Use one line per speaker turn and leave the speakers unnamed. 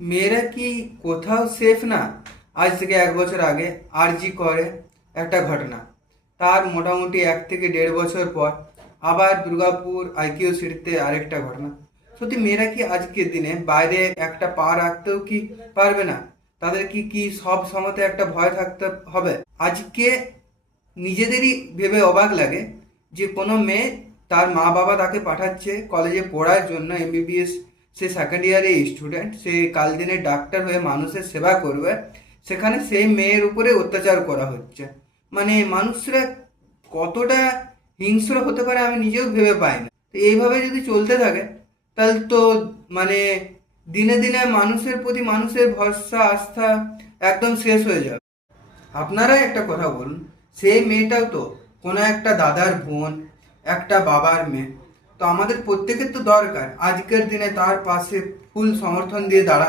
মেয়েরা কি কোথাও সেফ না আজ থেকে এক বছর আগে আরজি করে একটা ঘটনা তার মোটামুটি এক থেকে দেড় বছর পর আবার দুর্গাপুর আইকিউ সিটিতে আরেকটা ঘটনা সত্যি মেয়েরা কি আজকের দিনে বাইরে একটা পা রাখতেও কি পারবে না তাদের কি কি সব সময়তে একটা ভয় থাকতে হবে আজকে নিজেদেরই ভেবে অবাক লাগে যে কোনো মেয়ে তার মা বাবা তাকে পাঠাচ্ছে কলেজে পড়ার জন্য এমবিবিএস সে সেকেন্ড ইয়ারে স্টুডেন্ট সে কাল দিনে ডাক্তার হয়ে মানুষের সেবা করবে, সেখানে সেই মেয়ের উপরে অত্যাচার করা হচ্ছে। মানে মানুষরা কতটা হিংস্র হতে পারে আমি নিজেও ভেবে পাই না। তো এইভাবে যদি চলতে থাকে, তাহলে তো মানে দিনে দিনে মানুষের প্রতি মানুষের ভরসা, আস্থা একদম শেষ হয়ে যাবে। আপনারা একটা কথা বলুন, সেই মেয়েটাও তো কোনো একটা দাদার বোন, একটা বাবার মেয়ে তো আমাদের প্রত্যেকের তো দরকার। আজকের দিনে তার পাশে ফুল সমর্থন দিয়ে দাঁড়ানো।